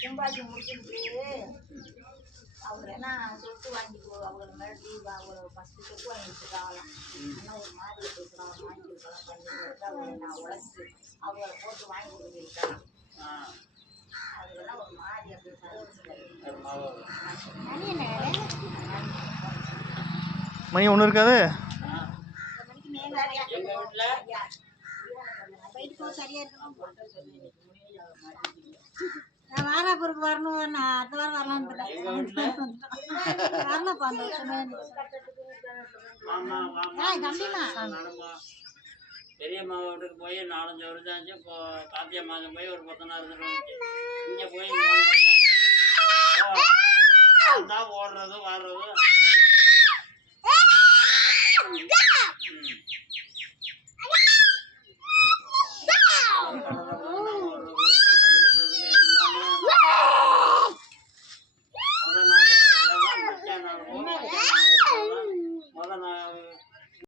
செம்பாக்கி முடிச்சுட்டு அவங்க என்ன சொத்து வாங்கிட்டு அவங்க மிரட்டி ஒரு 10 சொத்து வாங்கி வச்சுருக்காங்களாம். ஆனால் ஒரு மாதிரி பேசுகிறான் அவன் வாங்கி கொடுக்கலாம் பண்ணி நான் உழைச்சி அவங்கள போட்டு வாங்கி கொடுத்துருக்காங்க. அதுக்கெல்லாம் ஒரு மாதிரியாக பேசுகிறாங்க. மணி ஒன்று இருக்காது. சரியா இருக்கணும். நான் வாராப்பூருக்கு வரணும். நான் அடுத்த வாரம் வரலான்னு வரலப்பா. தம்பிமா பெரியம்மா வீட்டுக்கு போய் 4-5 வருஷம் ஆச்சு. இப்போ கார்த்திகை மாதம் போய் ஒரு 10 நாள் இங்கே போய் ஓடுறது வாடுறது